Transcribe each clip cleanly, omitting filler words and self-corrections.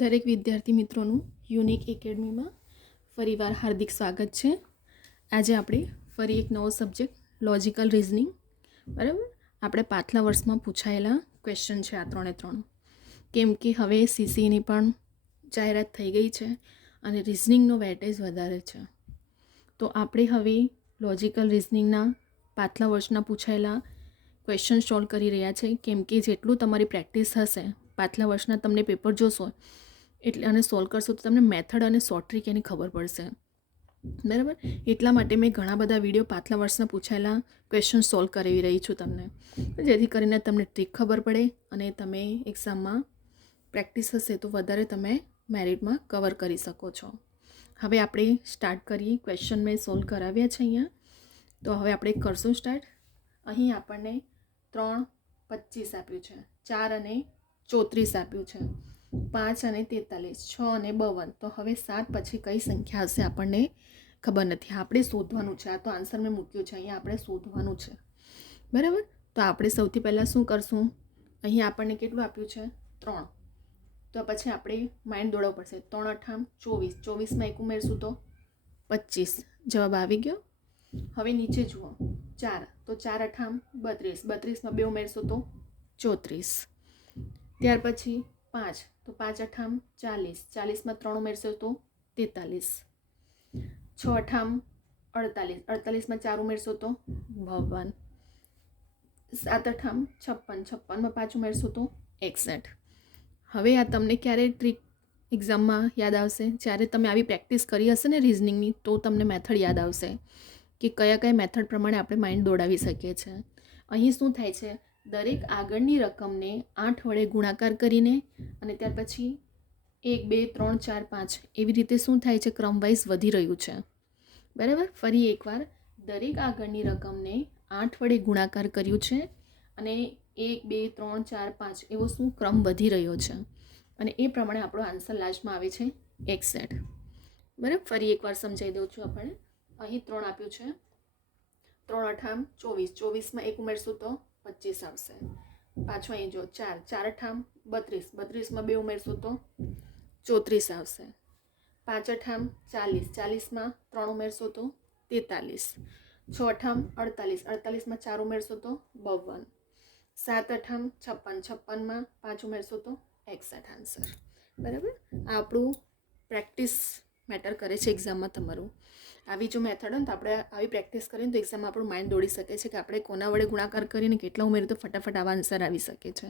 દરેક વિદ્યાર્થી મિત્રોનું યુનિક એકેડમીમાં ફરીવાર હાર્દિક સ્વાગત છે. આજે આપણે ફરી એક નવો સબ્જેક્ટ લોજિકલ રિઝનિંગ, બરાબર, આપણે પાછલા વર્ષમાં પૂછાયેલા ક્વેશ્ચન છે આ 3 કેમ કે હવે સીસીની પણ જાહેરાત થઈ ગઈ છે અને રિઝનિંગનો વેટેજ વધારે છે. તો આપણે હવે લોજિકલ રિઝનિંગના પાછલા વર્ષના પૂછાયેલા ક્વેશ્ચન સોલ્વ કરી રહ્યા છે. કેમ કે જેટલું તમારી પ્રેક્ટિસ હશે, પાછલા વર્ષના તમને પેપર જોશો એટલે અને સોલ્વ કરશો તો તમને મેથડ અને શોર્ટ ટ્રીક એની ખબર પડશે, બરાબર. એટલા માટે મેં ઘણા બધા વિડીયો પાછલા વર્ષના પૂછાયેલા ક્વેશ્ચન સોલ્વ કરાવી રહી છું તમને, જેથી કરીને તમને ટ્રીક ખબર પડે અને તમે એક્ઝામમાં પ્રેક્ટિસ હશે તો વધારે તમે મેરિટમાં કવર કરી શકો છો. હવે આપણે સ્ટાર્ટ કરીએ. ક્વેશ્ચન મેં સોલ્વ કરાવ્યા છે અહીંયા, તો હવે આપણે કરશું સ્ટાર્ટ. અહીં આપણને 3, 25 આપ્યું છે, 4 અને 34 આપ્યું છે, 5 અને 43, 6 અને 52. તો હવે 7 પછી કઈ સંખ્યા હશે આપણને ખબર નથી. આપણે શોધવાનું છે. આ તો આન્સર મેં મૂક્યું છે, અહીંયા આપણે શોધવાનું છે, બરાબર. તો આપણે સૌથી પહેલાં શું કરશું, અહીં આપણને કેટલું આપ્યું છે 3, તો પછી આપણે માઇન્ડ દોડાવવું પડશે. 3 અઠામ 24, 24માં 1 ઉમેરશું તો 25, જવાબ આવી ગયો. હવે નીચે જુઓ, 4, તો 4 અઠામ 32, 32માં 2 ઉમેરશું તો 34. ત્યાર પછી 5, તો 5 અઠામ 40, 40માં 3 ઉમેરશું તો 43. 6 અઠામ 48, 48માં 4 ઉમેરશું તો 52. 7 અઠામ 56, 56માં 5 ઉમેરશું તો 61. હવે આ તમને ક્યારે ટ્રીક એક્ઝામમાં યાદ આવશે? જ્યારે તમે આવી પ્રેક્ટિસ કરી હશે ને રિઝનિંગની, તો તમને મેથડ યાદ આવશે કે કયા મેથડ પ્રમાણે આપણે માઇન્ડ દોડાવી શકીએ છીએ. અહીં શું થાય છે, દરેક આગળની રકમને 8 વડે ગુણાકાર કરીને અને ત્યાર પછી 1, 2, 3, 4, 5 એવી રીતે શું થાય છે, ક્રમવાઇઝ વધી રહ્યું છે, બરાબર. ફરી એકવાર, દરેક આગળની રકમને 8 વડે ગુણાકાર કર્યું છે અને 1, 2, 3, 4, 5 એવો શું ક્રમ વધી રહ્યો છે અને એ પ્રમાણે આપણો આન્સર લાસ્ટમાં આવે છે 61, બરાબર. ફરી એકવાર સમજાવી દઉં છું. આપણે અહીં 3 આપ્યું છે, 3 અઠામ 24, 24માં 1 ઉમેરશું તો 25 આવશે. પાછું અહીં જો 4, 4 અઠામ 32, 32માં 2 ઉમેરશું તો 34 આવશે. 5 અઠામ 40, 40માં 3 ઉમેરશું તો 43. 6 અઠામ 48, 48માં 4 ઉમેરશું તો 52. 7 અઠામ 56, 56માં 5 ઉમેરશું તો 61 આન્સર, બરાબર. આ આપણું પ્રેક્ટિસ મેટર કરે છે એક્ઝામમાં. તમારું આવી જો મેથડ હોય ને તો આપણે આવી પ્રેક્ટિસ કરીએ તો એક્ઝામમાં આપણું માઇન્ડ દોડી શકે છે કે આપણે કોના વડે ગુણાકાર કરીને કેટલા ઉમેરીએ તો ફટાફટ આવા આન્સર આવી શકે છે,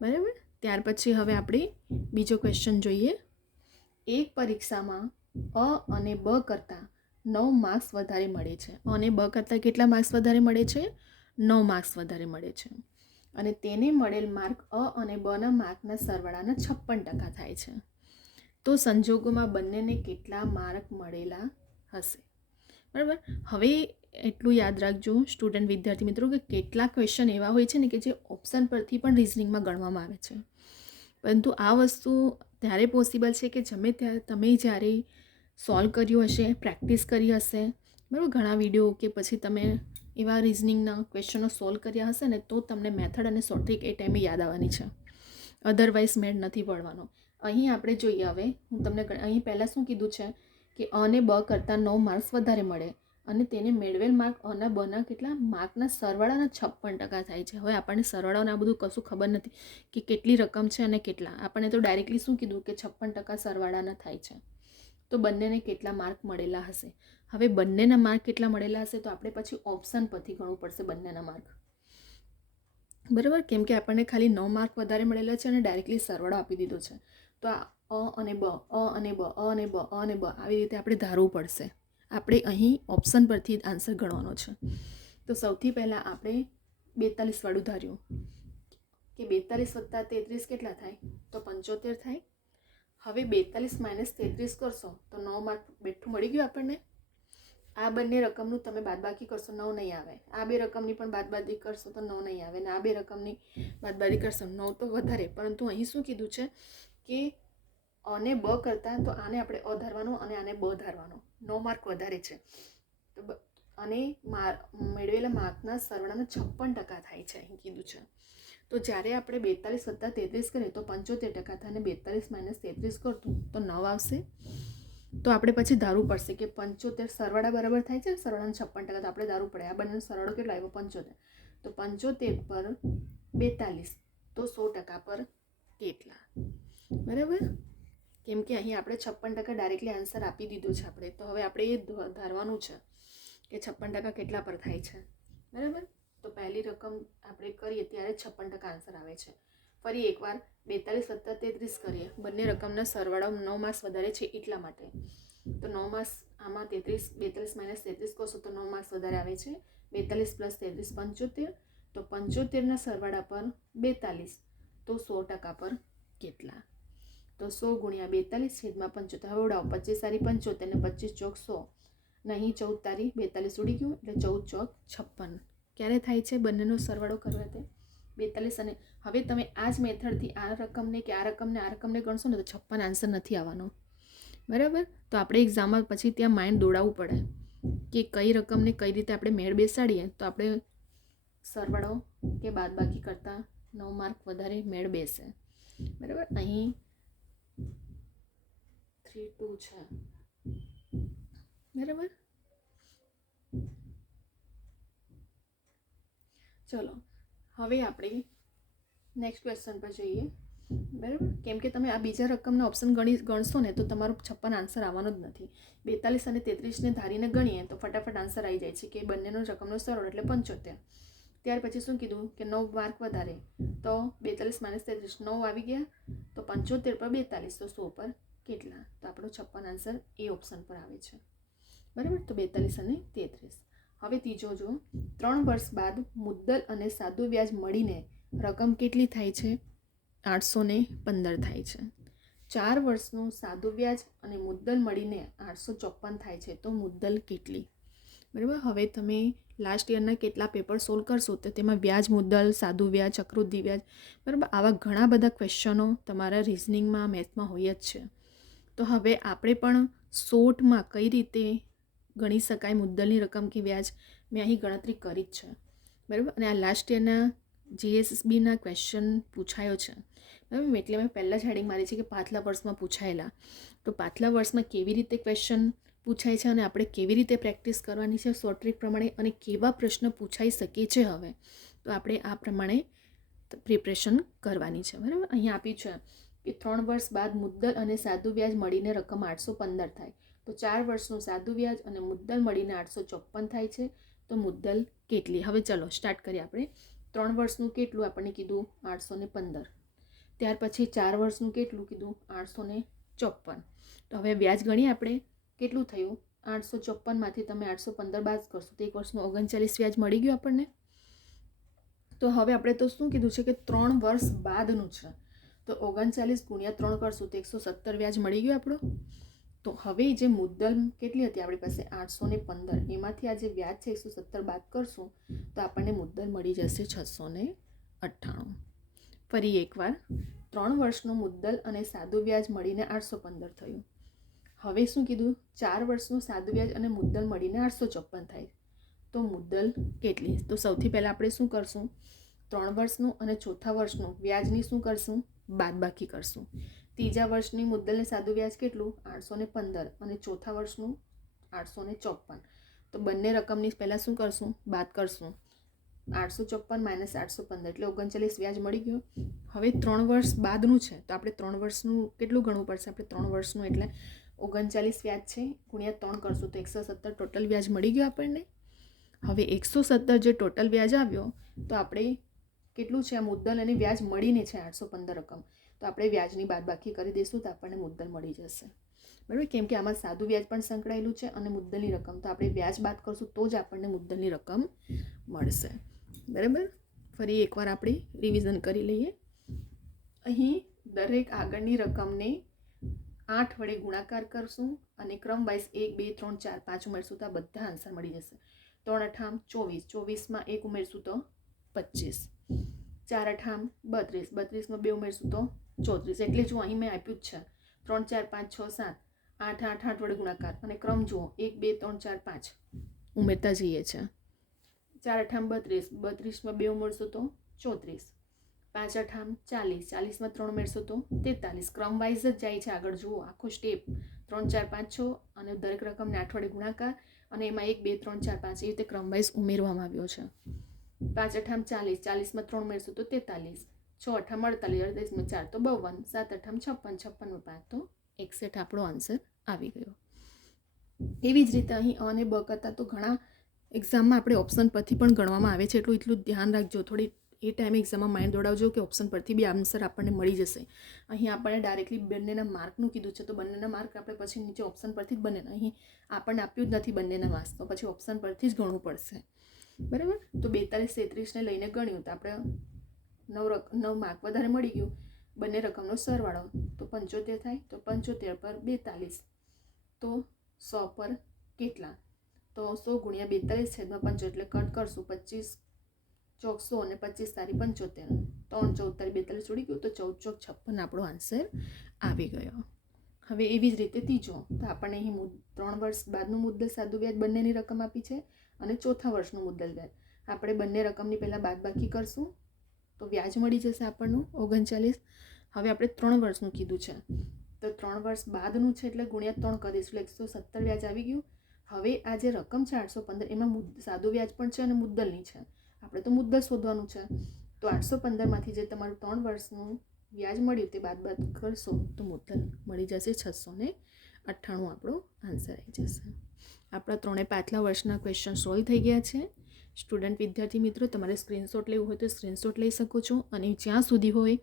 બરાબર. ત્યાર પછી હવે આપણે બીજો ક્વેશ્ચન જોઈએ. એક પરીક્ષામાં અ અને બ કરતાં 9 માર્ક્સ વધારે મળે છે. અને બ કરતાં કેટલા માર્ક્સ વધારે મળે છે? 9 માર્ક્સ વધારે મળે છે. અને તેને મળેલ માર્ક અ અને બના માર્કના સરવાળાના 56% થાય છે. તો સંજોગોમાં બંનેને કેટલા માર્ક મળેલા હશે, બરાબર. હવે એટલું યાદ રાખજો સ્ટુડન્ટ વિદ્યાર્થી મિત્રો કે કેટલાક ક્વેશ્ચન એવા હોય છે ને કે જે ઓપ્શન પરથી પણ રિઝનિંગમાં ગણવામાં આવે છે, પરંતુ આ વસ્તુ ત્યારે પોસિબલ છે કે તમે જ્યારે સોલ્વ કર્યું હશે, પ્રેક્ટિસ કરી હશે, બરાબર. ઘણા વિડીયો કે પછી તમે એવા રિઝનિંગના ક્વેશ્ચનો સોલ્વ કર્યા હશે ને તો તમને મેથડ અને શોર્ટ ટ્રીક એ ટાઈમે યાદ આવવાની છે, અધરવાઇઝ મેળ નથી પડવાનો. અહીં આપણે જોઈએ. હવે હું તમને અહીં પહેલાં શું કીધું છે કે અને બ કરતાં 9 માર્ક્સ વધારે મળે અને તેને મેળવેલ માર્ક અને બના કેટલા માર્કના સરવાળાના 56% થાય છે. હવે આપણને સરવાળાને આ બધું કશું ખબર નથી કે કેટલી રકમ છે અને કેટલા. આપણને તો ડાયરેક્ટલી શું કીધું કે 56% સરવાળાના થાય છે. તો બંનેને કેટલા માર્ક મળેલા હશે. હવે બંનેના માર્ક કેટલા મળેલા હશે તો આપણે પછી ઓપ્શન પરથી ગણવું પડશે બંનેના માર્ક, બરાબર. કેમ કે આપણને ખાલી 9 માર્ક વધારે મળેલા છે અને ડાયરેક્ટલી સરવાળો આપી દીધો છે. તો આ અ અને બ, અ અને બ, અ અને બ, અ અને બ આવી રીતે આપણે ધારવું પડશે. આપણે અહીં ઓપ્શન પરથી આન્સર ગણવાનો છે. તો સૌથી પહેલાં આપણે 42 વાળું ધાર્યું કે 42 + 33 કેટલા થાય તો 75 થાય. હવે 42 - 33 કરશો તો 9 માર્ક બેઠું મળી ગયું આપણને. આ બંને રકમનું તમે બાદબાકી કરશો 9 નહીં આવે. આ બે રકમની પણ બાદબાકી કરશો તો 9 નહીં આવે. અને આ બે રકમની બાદબાકી કરશો 9 તો વધારે, પરંતુ અહીં શું કીધું છે કે અને બ કરતાં તો આને આપણે અ ધારવાનો અને આને બ ધારવાનો. 9 માર્ક વધારે છે તો અને મેળવેલા માર્કના સરવાળાના 56% થાય છે અહીં કીધું છે. તો જ્યારે આપણે 42 + 33 કરીએ તો 75% થાય અને 42 - 33 કરતું તો 9 આવશે. તો આપણે પછી ધારવું પડશે કે 75 સરવાળા બરાબર થાય છે, સરવાળાને 56%, તો આપણે ધારવું પડે આ બંનેનો સરવાળો કેટલો આવ્યો 75. તો 75 પર 42 તો 100% પર કેટલા? બરાબર, કેમ કે અહીં આપણે 56% ડાયરેક્ટલી આન્સર આપી દીધો છે આપણે. તો હવે આપણે એ ધારવાનું છે કે 56% કેટલા પર થાય છે. બરાબર, તો પહેલી રકમ આપણે કરીએ ત્યારે 56% આન્સર આવે છે. ફરી એકવાર 42 + 33 કરીએ, બંને રકમના સરવાળો 9 માર્ક્સ વધારે છે એટલા માટે. તો 9 માર્ક્સ આમાં 42 - 33 કરશો તો 9 માર્ક્સ વધારે આવે છે. 42 + 33 75, તો 75ના સરવાળા પર 42 તો 100% પર કેટલા? તો 100 × 42 / 75. હવે ઉડાવો, 25 × 75 ને 25 × 100. નહીં 14 × 42 ઉડી ગયું એટલે 14 × 56. ક્યારે થાય છે બંનેનો સરવાળો કરવા તે 42. અને હવે તમે આ જ મેથડથી આ રકમને કે આ રકમને ગણશો ને તો 56 આન્સર નથી આવવાનો. બરાબર, તો આપણે એક્ઝામમાં પછી ત્યાં માઇન્ડ દોડાવવું પડે કે કઈ રકમને કઈ રીતે આપણે મેળ બેસાડીએ તો આપણે સરવાળો કે બાદબાકી કરતાં 9 માર્ક વધારે મેળ બેસે. બરાબર, અહીં 3 2 છે. બરાબર, ચલો હવે આપણે નેક્સ્ટ ક્વેશ્ચન પર જઈએ. બરાબર, કેમ કે તમે આ બીજા રકમના ઓપ્શન ગણશો ને તો તમારો 56 આન્સર આવવાનો જ નથી. 42 અને 33ને ધારીને ગણીએ તો ફટાફટ આન્સર આવી જાય છે કે બંનેનો રકમનો સરવાળો એટલે 75. ત્યાર પછી શું કીધું કે 9 માર્ક વધારે, તો 42 - 33 9 આવી ગયા, તો 75 પર 42 તો 100 પર કેટલા? તો આપણો 56 આન્સર એ ઓપ્શન પર આવે છે. બરાબર, તો 42 અને 33. હવે ત્રીજો જો, 3 વર્ષ બાદ મુદ્દલ અને સાદું વ્યાજ મળીને રકમ કેટલી થાય છે? 815 થાય છે. 4 વર્ષનું સાદું વ્યાજ અને મુદ્દલ મળીને 854 થાય છે. તો મુદ્દલ કેટલી? બરાબર, હવે તમે લાસ્ટ યરના કેટલા પેપર સોલ્વ કરશો તો તેમાં વ્યાજ મુદ્દલ, સાદું વ્યાજ, ચક્રવૃદ્ધિ વ્યાજ, બરાબર, આવા ઘણા બધા ક્વેશ્ચનો તમારા રિઝનિંગમાં, મેથમાં હોય જ છે. તો હવે આપણે પણ શોર્ટમાં કઈ રીતે ગણી શકાય મુદ્દલની રકમ કે વ્યાજ મેં અહીં ગણતરી કરી જ છે. બરાબર, અને આ લાસ્ટ યરના GSBના ક્વેશ્ચન પૂછાયો છે. બરાબર, એટલે મેં પહેલાં જ હેડિંગ મારી છે કે પાછલા વર્ષમાં પૂછાયેલા. તો પાછલા વર્ષમાં કેવી રીતે ક્વેશ્ચન પૂછાય છે અને આપણે કેવી રીતે પ્રેક્ટિસ કરવાની છે શોર્ટ ટ્રીક પ્રમાણે અને કેવા પ્રશ્ન પૂછાઈ શકે છે હવે, તો આપણે આ પ્રમાણે પ્રિપરેશન કરવાની છે. બરાબર, અહીંયા આપ્યું છે કે 3 વર્ષ બાદ મુદ્દલ અને સાદું વ્યાજ મળીને રકમ 815 થાય. તો 4 વર્ષનું સાદું વ્યાજ અને મુદ્દલ મળીને 854 થાય છે. તો મુદ્દલ કેટલી? હવે ચલો સ્ટાર્ટ કરીએ. આપણે 3 વર્ષનું કેટલું આપણને કીધું 815. ત્યાર પછી 4 વર્ષનું કેટલું કીધું 854. તો હવે વ્યાજ ગણીએ આપણે કેટલું થયું 854માંથી તમે 815 બાદ કરશો તો 1 વર્ષનું 39 વ્યાજ મળી ગયું આપણને. તો હવે આપણે તો શું કીધું છે કે 3 વર્ષ બાદનું છે, તો 39 × 3 કરશું તો 117 વ્યાજ મળી ગયું આપણું. તો હવે જે મુદ્દલ કેટલી હતી આપણી પાસે 815, એમાંથી આ જે વ્યાજ છે 117 બાદ કરશું તો આપણને મુદ્દલ મળી જશે 698. ફરી એકવાર 3 વર્ષનું મુદ્દલ અને સાદું વ્યાજ મળીને 815 થયું. હવે શું કીધું 4 વર્ષનું સાદું વ્યાજ અને મુદ્દલ મળીને 854 થાય. તો મુદ્દલ કેટલી? તો સૌથી પહેલાં આપણે શું કરશું 3 વર્ષનું અને ચોથા વર્ષનું વ્યાજની શું કરશું બાદબાકી કરશું. ત્રીજા વર્ષની મુદ્દલને સાદું વ્યાજ કેટલું 815 અને ચોથા વર્ષનું 854. તો બંને રકમની પહેલાં શું કરશું બાદ કરશું. 854 - 815 એટલે 39 વ્યાજ મળી ગયું. હવે 3 વર્ષ બાદનું છે તો આપણે 3 વર્ષનું કેટલું ગણવું પડશે? આપણે 3 વર્ષનું એટલે 39 વ્યાજ છે ગુણ્યા 3 કરશું તો 117 ટોટલ વ્યાજ મળી ગયું આપણને. હવે 117 જે ટોટલ વ્યાજ આવ્યો તો આપણે કેટલું છે આ મુદ્દલ અને વ્યાજ મળીને છે 815 રકમ, તો આપણે વ્યાજની બાદબાકી કરી દઈશું તો આપણને મુદ્દલ મળી જશે. બરાબર, કેમ કે આમાં સાદું વ્યાજ પણ સંકળાયેલું છે અને મુદ્દલની રકમ, તો આપણે વ્યાજ બાદ કરશું તો જ આપણને મુદ્દલની રકમ મળશે. બરાબર, ફરી એકવાર આપણે રિવિઝન કરી લઈએ. અહીં દરેક આગળની રકમને 8 વડે ગુણાકાર કરશું અને ક્રમ વાઇઝ 1 2 3 4 5 ઉમેરશું તો આ બધા આન્સર મળી જશે. 3 8 24, 24માં 1 ઉમેરશું તો 25, 4 8 32, 32માં 2 ઉમેરશું તો 34. એટલે જો અહીં મેં આપ્યું જ છે 3 4 5 6 7 8 8 8 વડે ગુણાકાર અને ક્રમ જુઓ 1 2 3 4 5 ઉમેરતા જઈએ છે. 4 8 32, 32માં 2 ઉમેરશું તો 34, 5 અઠામ 40, 40માં 3 ઉમેરશો તો 43. ક્રમ વાઇઝ જ જાય છે આગળ. જુઓ આખો સ્ટેપ 3 4 5 6 અને દરેક રકમને 8 વડે ગુણાકાર અને એમાં 1 2 3 4 5 એ રીતે ક્રમ વાઇઝ ઉમેરવામાં આવ્યો છે. 5 અઠામ 40, 40માં 3 ઉમેરશો તો 43, 6 અઠામ 48, 38માં 4 તો 52, 7 અઠામ 56, 56માં 5 તો 61 આપણો આન્સર આવી ગયો. એવી જ રીતે અહીં અ અને બ કરતાં તો ઘણા એક્ઝામમાં આપણે ઓપ્શન પરથી પણ ગણવામાં આવે છે. એટલું ધ્યાન રાખજો. થોડી એ ટાઈમે એક્ઝામમાં માઇન્ડ દોડાવજો કે ઓપ્શન પરથી બી આન્સર આપણને મળી જશે. અહીં આપણને ડાયરેક્ટલી બંનેના માર્કનું કીધું છે, તો બંનેના માર્ક આપણે પછી નીચે ઓપ્શન પરથી જ બંનેના, અહીં આપણને આપ્યું જ નથી બંનેના માર્ક્સ, તો પછી ઓપ્શન પરથી જ ગણવું પડશે. બરાબર. તો 42 33ને લઈને ગણ્યું તો આપણે 9 માર્ક વધારે મળી ગયું. બંને રકમનો સરવાળો તો 75 થાય. તો 75 પર 42 તો 100 પર કેટલા? તો 100 ગુણ્યા 42 છેદમાં 75 એટલે કટ કરશું 25 ચોક 100 અને 25 તારી 75, 3 14 તારી 42 ઉડી ગયું. તો 14 ચોક 56 આપણો આન્સર આવી ગયો. હવે એવી જ રીતે ત્રીજો, તો આપણને અહીં 3 વર્ષ બાદનું મુદ્દલ સાદું વ્યાજ બંનેની રકમ આપી છે અને ચોથા વર્ષનું મુદ્દલ વ્યાજ. આપણે બંને રકમની પહેલાં બાદબાકી કરશું તો વ્યાજ મળી જશે આપણનું 39. હવે આપણે 3 વર્ષનું કીધું છે, તો 3 વર્ષ બાદનું છે એટલે ગુણ્યા 3 કરીશું એટલે 170 વ્યાજ આવી ગયું. હવે આ જે રકમ છે 815, એમાં સાદું વ્યાજ પણ છે અને મુદ્દલની છે. આપણે તો મુદ્દલ શોધવાનું છે. તો 815માંથી જે તમારું 3 વર્ષનું વ્યાજ મળ્યું તે બાદ કરશો તો મુદ્દલ મળી જશે 698. આપણો આન્સર આવી જશે. આપણા 3 પાછલા વર્ષના ક્વેશ્ચન સોલ્વ થઈ ગયા છે. સ્ટુડન્ટ વિદ્યાર્થી મિત્રો, તમારે સ્ક્રીનશોટ લેવું હોય તો સ્ક્રીનશોટ લઈ શકો છો. અને જ્યાં સુધી હોય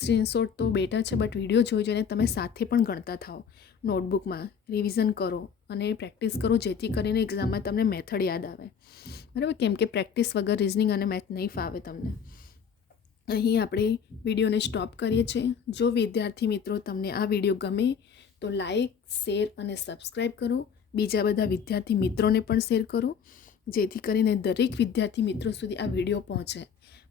સ્ક્રીનશોટ તો બેટર છે, બટ વિડીયો જોઈ જોઈને તમે સાથે પણ ગણતા થાઓ. નોટબુકમાં રિવિઝન કરો અને પ્રેક્ટિસ કરો, જેથી કરીને એક્ઝામમાં તમને મેથડ યાદ આવે. બરાબર. કેમ કે પ્રેક્ટિસ વગર રિઝનિંગ અને મેથ નહીં ફાવે તમને. અહીં આપણે વિડીયોને સ્ટોપ કરીએ છીએ. જો વિદ્યાર્થી મિત્રો તમને આ વિડીયો ગમે તો લાઈક, શેર અને સબસ્ક્રાઈબ કરો. બીજા બધા વિદ્યાર્થી મિત્રોને પણ શેર કરો, જેથી કરીને દરેક વિદ્યાર્થી મિત્રો સુધી આ વિડીયો પહોંચે.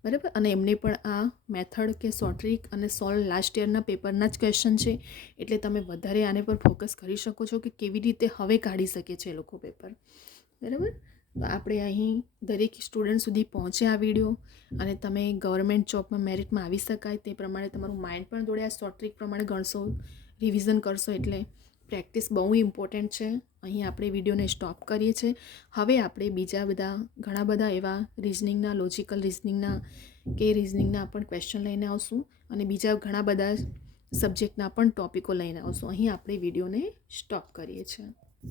બરાબર. અને એમને પણ આ મેથડ કે શોર્ટ ટ્રિક અને સોલ્વ લાસ્ટ યરના પેપરના જ ક્વેશ્ચન છે, એટલે તમે વધારે આને પર ફોકસ કરી શકો છો કે કેવી રીતે હવે કાઢી શકે છે એ લોકો પેપર. બરાબર. તો આપણે અહીં દરેક સ્ટુડન્ટ સુધી પહોંચે આ વિડીયો, અને તમે ગવર્મેન્ટ જોબમાં મેરિટમાં આવી શકાય તે પ્રમાણે તમારું માઇન્ડ પણ દોડે. આ શોર્ટ ટ્રિક પ્રમાણે ગણશો, રિવિઝન કરશો, એટલે પ્રેક્ટિસ બહુ ઇમ્પોર્ટન્ટ છે. અહીં આપણે વિડીયોને સ્ટોપ કરીએ છીએ. હવે આપણે બીજા ઘણા બધા એવા રિઝનિંગના, લોજિકલ રિઝનિંગના કે રિઝનિંગના પણ ક્વેશ્ચન લઈને આવશું, અને બીજા ઘણા બધા સબ્જેક્ટના પણ ટોપિકો લઈને આવશું. અહીં આપણે વિડીયોને સ્ટોપ કરીએ છીએ.